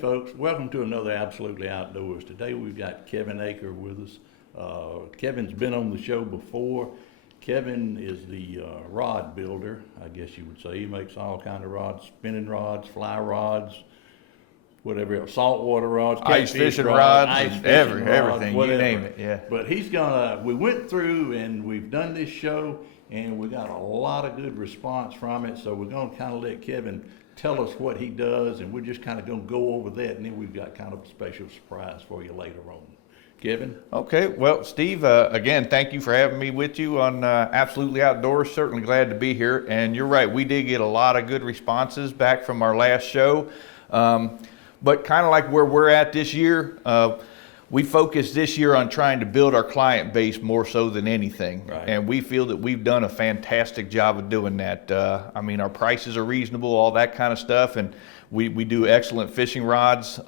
folks, welcome to another Absolutely Outdoors. Today we've got Kevin Aker with us. Kevin's been on the show before. Kevin is the rod builder, I guess you would say. He makes all kind of rods, spinning rods, fly rods, whatever else, saltwater rods, ice fishing rods, everything, whatever. You name it, yeah. But we went through and we've done this show and we got a lot of good response from it, so we're gonna kind of let Kevin tell us what he does, and we're just kind of going to go over that, and then we've got kind of a special surprise for you later on. Kevin? Okay, well, Steve, again, thank you for having me with you on Absolutely Outdoors. Certainly glad to be here, and you're right, we did get a lot of good responses back from our last show, but kind of like where we're at this year, we focused this year on trying to build our client base more so than anything. Right. And we feel that we've done a fantastic job of doing that. I mean, our prices are reasonable, all that kind of stuff, and we do excellent fishing rods,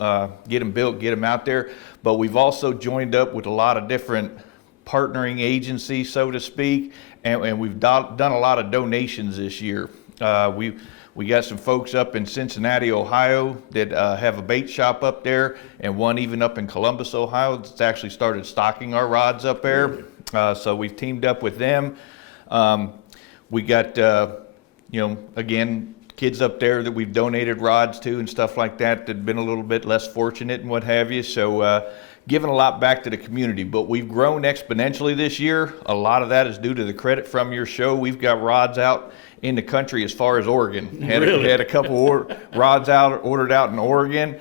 get them built, get them out there. But we've also joined up with a lot of different partnering agencies, so to speak, and we've done a lot of donations this year. We got some folks up in Cincinnati, Ohio that have a bait shop up there, and one even up in Columbus, Ohio that's actually started stocking our rods up there. So we've teamed up with them. We got, again, kids up there that we've donated rods to and stuff like that that have been a little bit less fortunate and what have you. So giving a lot back to the community, but we've grown exponentially this year. A lot of that is due to the credit from your show. We've got rods out in the country as far as Oregon. Had a couple rods ordered out in Oregon.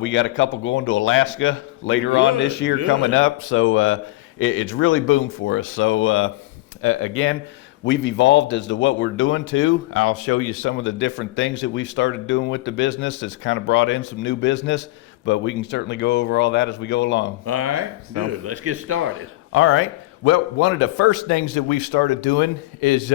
We got a couple going to Alaska later on this year coming up. So it's really boomed for us. So again, we've evolved as to what we're doing too. I'll show you some of the different things that we've started doing with the business that's kind of brought in some new business, but we can certainly go over all that as we go along. All right, good. Let's get started. All right. Well, one of the first things that we've started doing is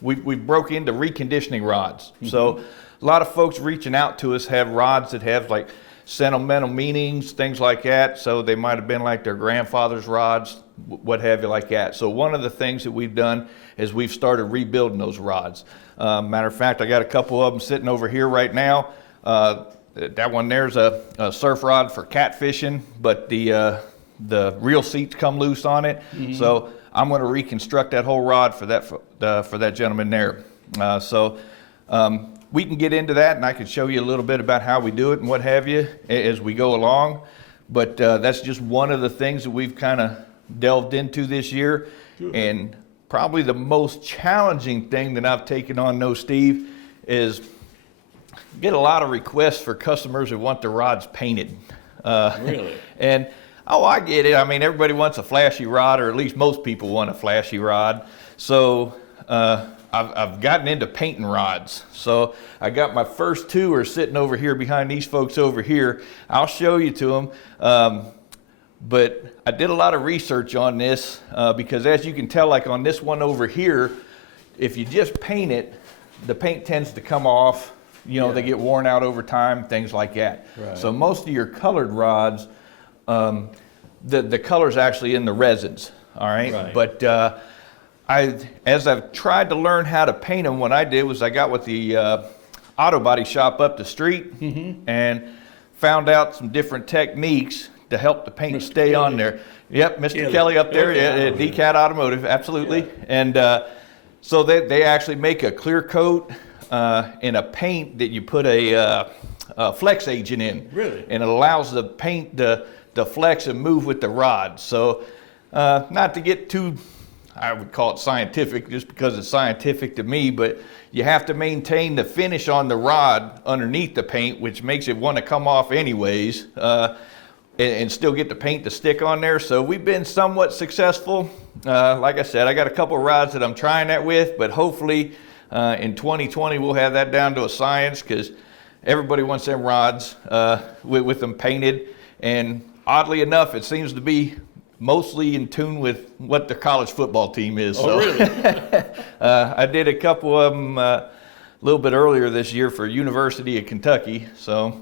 we broke into reconditioning rods. Mm-hmm. So a lot of folks reaching out to us have rods that have like sentimental meanings, things like that. So they might have been like their grandfather's rods, what have you like that. So one of the things that we've done is we've started rebuilding those rods. Matter of fact, I got a couple of them sitting over here right now. That one there's a surf rod for catfishing, but the reel seats come loose on it. Mm-hmm. So I'm going to reconstruct that whole rod for that gentleman there. We can get into that, and I can show you a little bit about how we do it and what have you as we go along. But that's just one of the things that we've kind of delved into this year. Good. And probably the most challenging thing that I've taken on, though, Steve, is get a lot of requests for customers who want their rods painted. Really? And I get it. I mean, everybody wants a flashy rod, or at least most people want a flashy rod. So I've gotten into painting rods. So I got my first two are sitting over here behind these folks over here. I'll show you to them. But I did a lot of research on this because as you can tell, like on this one over here, if you just paint it, the paint tends to come off. They get worn out over time, things like that. Right. So most of your colored rods, the color's actually in the resins, all right? But as I've tried to learn how to paint them, what I did was I got with the auto body shop up the street. Mm-hmm. And found out some different techniques to help the paint stay on there. Yep, Mr. Kelly up there, DCAT Automotive, absolutely. Yeah. And so they actually make a clear coat in a paint that you put a flex agent in. Really? And it allows the paint to flex and move with the rod. So not to get too, I would call it scientific just because it's scientific to me, but you have to maintain the finish on the rod underneath the paint, which makes it want to come off anyways, and still get the paint to stick on there. So we've been somewhat successful. Like I said, I got a couple of rods that I'm trying that with, but hopefully in 2020 we'll have that down to a science, because everybody wants them rods with them painted. And oddly enough, it seems to be mostly in tune with what the college football team is. Oh, really? I did a couple of them a little bit earlier this year for University of Kentucky. So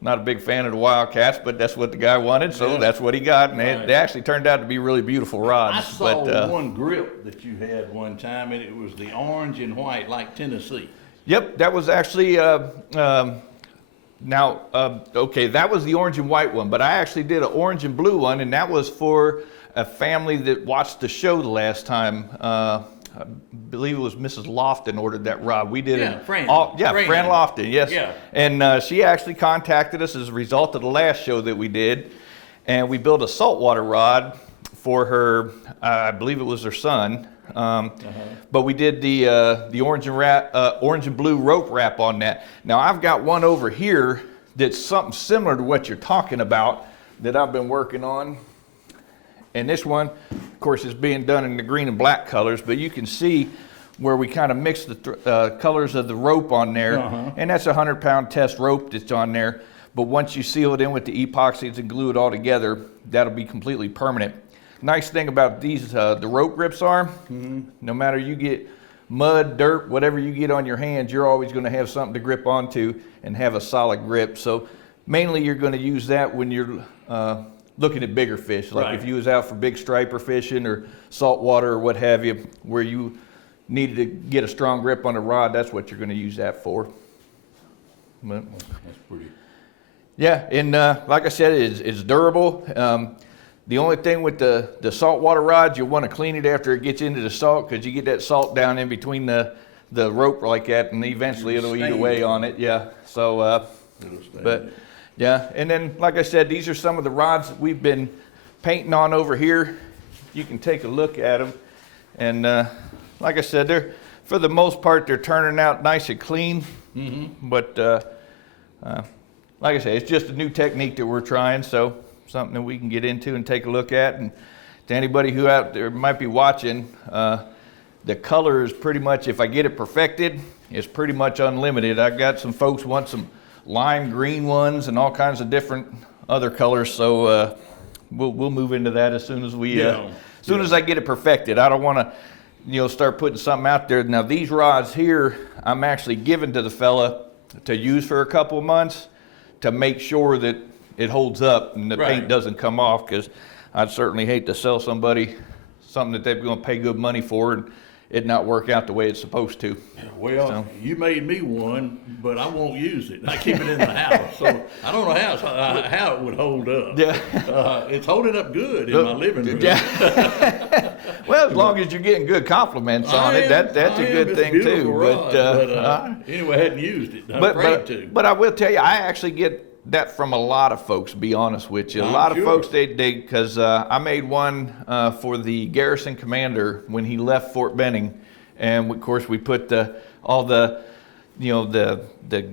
not a big fan of the Wildcats, but that's what the guy wanted, so that's what he got. And they actually turned out to be really beautiful rods. I saw one grip that you had one time, and it was the orange and white, like Tennessee. Yep, that was actually Now, okay, that was the orange and white one, but I actually did an orange and blue one, and that was for a family that watched the show the last time. I believe it was Mrs. Lofton ordered that rod. We did Yeah, Fran. Fran Lofton, yes. Yeah. And she actually contacted us as a result of the last show that we did, and we built a saltwater rod for her. I believe it was her son. But we did the orange and blue rope wrap on that. Now I've got one over here that's something similar to what you're talking about that I've been working on. And this one, of course, is being done in the green and black colors, but you can see where we kind of mix the colors of the rope on there. And that's a 100-pound test rope that's on there. But once you seal it in with the epoxies and glue it all together, that'll be completely permanent. Nice thing about these, the rope grips are, no matter you get mud, dirt, whatever you get on your hands, you're always going to have something to grip onto and have a solid grip. So mainly you're going to use that when you're looking at bigger fish, like if you was out for big striper fishing or saltwater or what have you, where you needed to get a strong grip on the rod, that's what you're going to use that for. But, That's pretty. yeah, and like I said, it's durable. The only thing with the saltwater rods, you'll want to clean it after it gets into the salt, because you get that salt down in between the rope like that, and eventually it'll eat away on it. Yeah. So, but yeah, and then like I said, these are some of the rods that we've been painting on over here. You can take a look at them, and like I said, they're for the most part they're turning out nice and clean. But like I say, it's just a new technique that we're trying, so something that we can get into and take a look at. And to anybody who out there might be watching, the color is pretty much, if I get it perfected, it's pretty much unlimited. I've got some folks want some lime green ones and all kinds of different other colors, so we'll move into that as soon as we as I get it perfected. I don't want to start putting something out there. Now these rods here I'm actually giving to the fella to use for a couple of months to make sure that it holds up and the paint doesn't come off, because I'd certainly hate to sell somebody something that they're going to pay good money for and it not work out the way it's supposed to. Well, you made me one, but I won't use it. I keep it in the house, so I don't know how it would hold up. Yeah. It's holding up good in my living room. Yeah. Well, as long as you're getting good compliments on it, that's a good thing too. Rod, anyway, I hadn't used it. I'm afraid to. But I will tell you, I actually get that from a lot of folks, to be honest with you. A lot of folks, they because I made one for the garrison commander when he left Fort Benning, and of course we put all the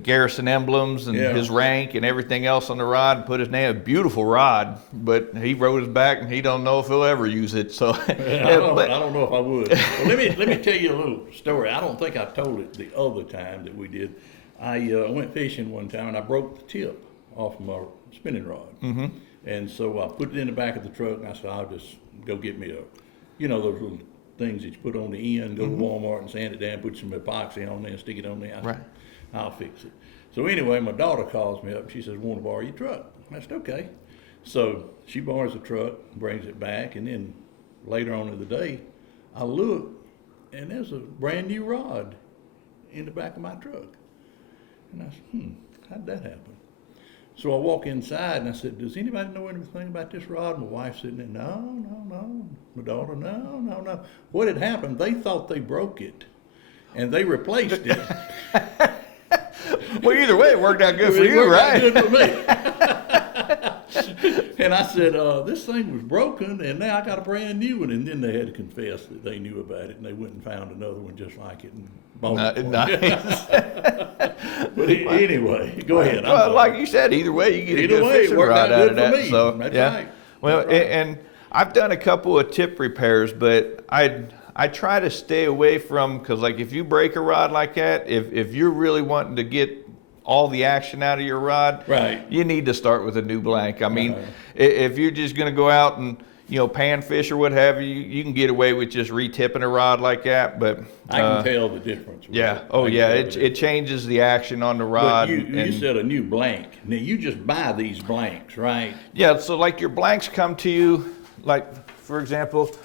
garrison emblems and his rank and everything else on the rod, and put his name. A beautiful rod, but he wrote us back and he don't know if he'll ever use it. So I don't know if I would. Well, let me tell you a little story. I don't think I told it the other time that we did. I went fishing one time and I broke the tip off my spinning rod. And so I put it in the back of the truck and I said, I'll just go get me those little things that you put on the end, go to Walmart and sand it down, put some epoxy on there and stick it on there. I said, I'll fix it. So anyway, my daughter calls me up and she says, want to borrow your truck? I said, okay. So she borrows the truck, brings it back, and then later on in the day, I look and there's a brand new rod in the back of my truck. And I said, how'd that happen? So I walk inside and I said, does anybody know anything about this rod? My wife's sitting there, no. My daughter, no. What had happened, they thought they broke it and they replaced it. Well, either way, it worked out good for you, right? It worked out good for me. And I said, this thing was broken and now I got a brand new one. And then they had to confess that they knew about it and they went and found another one just like it and bought it. Nice. But anyway, go ahead. Well, like you said, either way, you get a good fishing rod out of that. So, that's right. Well, and I've done a couple of tip repairs, but I try to stay away from, because like if you break a rod like that, if you're really wanting to get all the action out of your rod, you need to start with a new blank. I mean, if you're just going to go out and pan fish or what have you, you can get away with just re-tipping a rod like that. But I can tell the difference. Yeah. Oh yeah. It changes the action on the rod. But you said a new blank. Now you just buy these blanks, right? Yeah. So like your blanks come to you, like for example,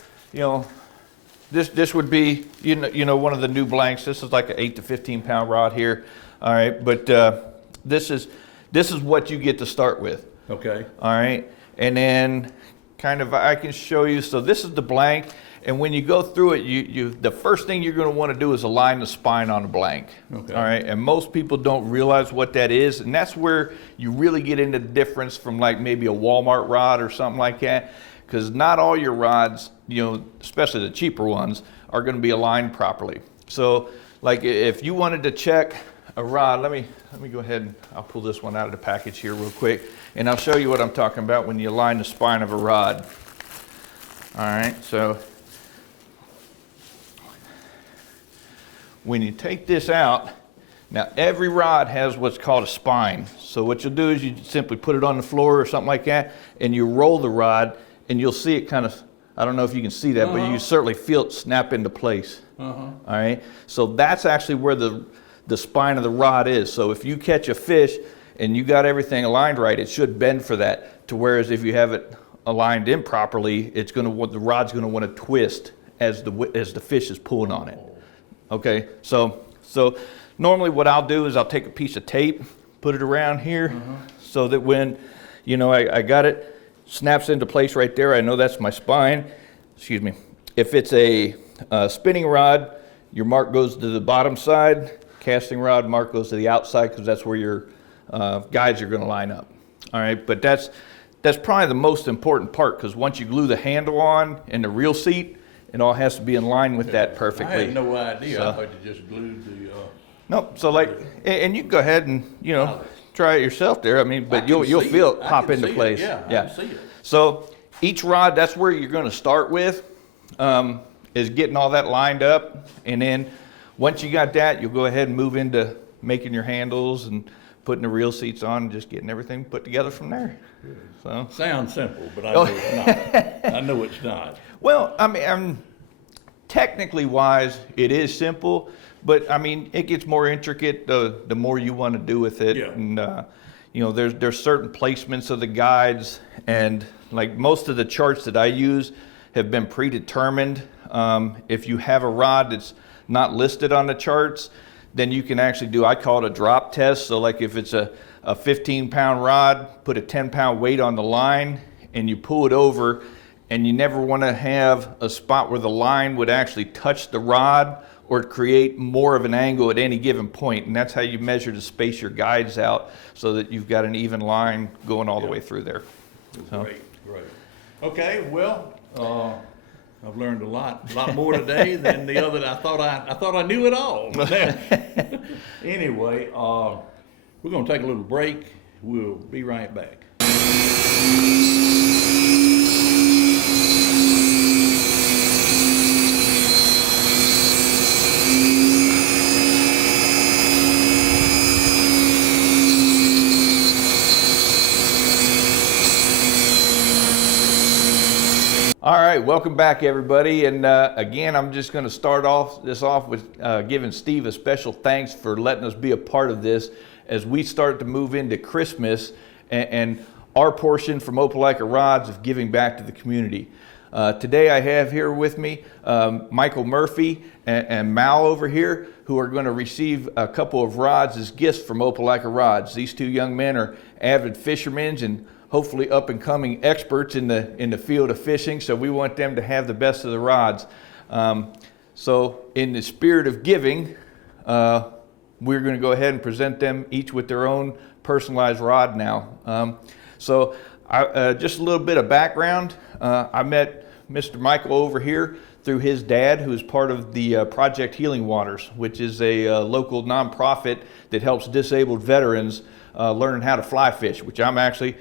this would be one of the new blanks. This is like an 8 to 15 pound rod here. All right, but this is what you get to start with. Okay. All right, and then kind of I can show you. So this is the blank, and when you go through it, the first thing you're going to want to do is align the spine on the blank. Okay. All right, and most people don't realize what that is, and that's where you really get into the difference from like maybe a Walmart rod or something like that, because not all your rods, especially the cheaper ones, are going to be aligned properly. So like if you wanted to check a rod, let me go ahead and I'll pull this one out of the package here real quick, and I'll show you what I'm talking about when you align the spine of a rod. All right, so when you take this out, now every rod has what's called a spine. So what you'll do is you simply put it on the floor or something like that, and you roll the rod, and you'll see it kind of, I don't know if you can see that, but you certainly feel it snap into place. All right, so that's actually where the spine of the rod is. So if you catch a fish and you got everything aligned right, it should bend for that. To whereas if you have it aligned improperly, the rod's going to want to twist as the fish is pulling on it. Okay, so normally what I'll do is I'll take a piece of tape, put it around here, so that when I got it, snaps into place right there. I know that's my spine. Excuse me. If it's a spinning rod, your mark goes to the bottom side. Casting rod mark goes to the outside because that's where your guides are going to line up. All right, but that's probably the most important part, because once you glue the handle on and the reel seat, it all has to be in line with that perfectly. I had no idea. So, I thought you just glued the. Nope. So and you can go ahead and try it yourself there. I mean, but you'll feel it pop into place. Yeah, I can see it. So each rod, that's where you're going to start with, is getting all that lined up, and then once you got that, you'll go ahead and move into making your handles and putting the reel seats on and just getting everything put together from there. So Sounds simple, but I know it's not. I know it's not. well, I mean, technically wise, it is simple, but I mean, it gets more intricate the more you want to do with it. Yeah. And there's certain placements of the guides, and like most of the charts that I use have been predetermined. If you have a rod that's not listed on the charts, then you can actually do, I call it a drop test. So like if it's a 15-pound rod, put a 10-pound weight on the line and you pull it over, and you never want to have a spot where the line would actually touch the rod or create more of an angle at any given point. And that's how you measure to space your guides out so that you've got an even line going all the way through there. So. Great. Okay, well, I've learned a lot more today than the other. I thought I knew it all. Anyway, we're going to take a little break. We'll be right back. All right, welcome back, everybody. And again, I'm just going to start this off with giving Steve a special thanks for letting us be a part of this as we start to move into Christmas and our portion from Opelika Rods of giving back to the community. Today I have here with me Michael Murphy and Mal over here, who are going to receive a couple of rods as gifts from Opelika Rods. These two young men are avid fishermen and hopefully up and coming experts in the field of fishing, so we want them to have the best of the rods. So in the spirit of giving, we're going to go ahead and present them each with their own personalized rod now. So just a little bit of background. I met Mr. Michael over here through his dad, who's part of the Project Healing Waters, which is a local nonprofit that helps disabled veterans learn how to fly fish, which I'm actually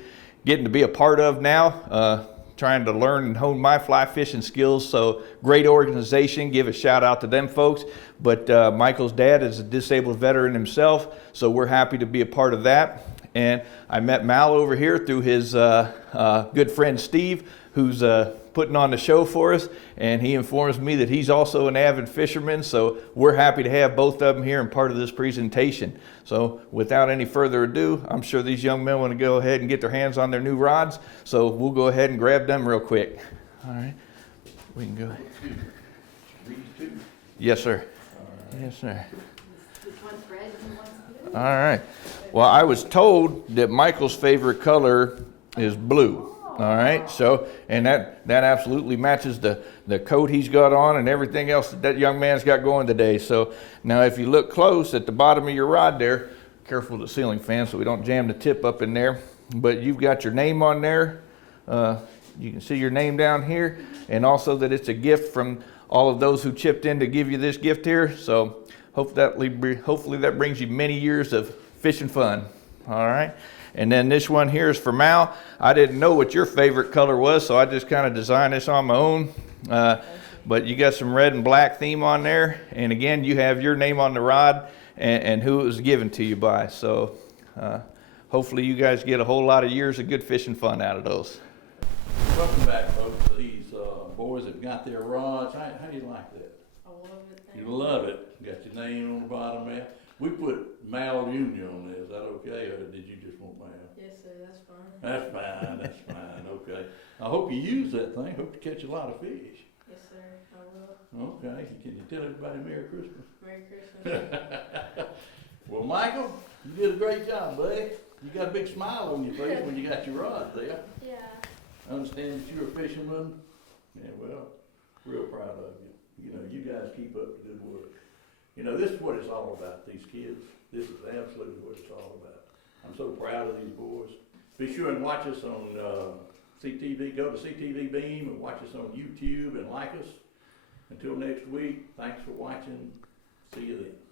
getting to be a part of now, trying to learn and hone my fly fishing skills. So great organization, give a shout out to them folks. But Michael's dad is a disabled veteran himself, so we're happy to be a part of that. And I met Mal over here through his good friend Steve, who's putting on the show for us, and he informs me that he's also an avid fisherman, so we're happy to have both of them here and part of this presentation. So without any further ado, I'm sure these young men want to go ahead and get their hands on their new rods, so we'll go ahead and grab them real quick. All right, we can go. Yes, sir. Yes, sir. Which one's red and one's blue? All right. Well, I was told that Michael's favorite color is blue. All right, so, and that absolutely matches the coat he's got on and everything else that young man's got going today. So now if you look close at the bottom of your rod there, careful of the ceiling fan so we don't jam the tip up in there, but you've got your name on there. You can see your name down here, and also that it's a gift from all of those who chipped in to give you this gift here. So hopefully that brings you many years of fishing fun. All right. And then this one here is for Mal. I didn't know what your favorite color was, so I just kind of designed this on my own. But you got some red and black theme on there. And again, you have your name on the rod and who it was given to you by. So hopefully you guys get a whole lot of years of good fishing fun out of those. Welcome back, folks. These boys have got their rods. How do you like that? I love it. You love it. Got your name on the bottom there. We put Mal Junior on there. Is that okay, or did you just want Mal? Yes, sir, that's fine. That's fine. That's fine. Okay. I hope you use that thing. Hope you catch a lot of fish. Yes, sir, I will. Okay. Can you tell everybody Merry Christmas? Merry Christmas. Well, Michael, you did a great job, buddy. You got a big smile on your face when you got your rod there. Yeah. I understand that you're a fisherman. Yeah, well, real proud of you. You know, you guys keep up the good work. You know, this is what it's all about, these kids. This is absolutely what it's all about. I'm so proud of these boys. Be sure and watch us on CTV. Go to CTV Beam and watch us on YouTube and like us. Until next week, thanks for watching. See you then.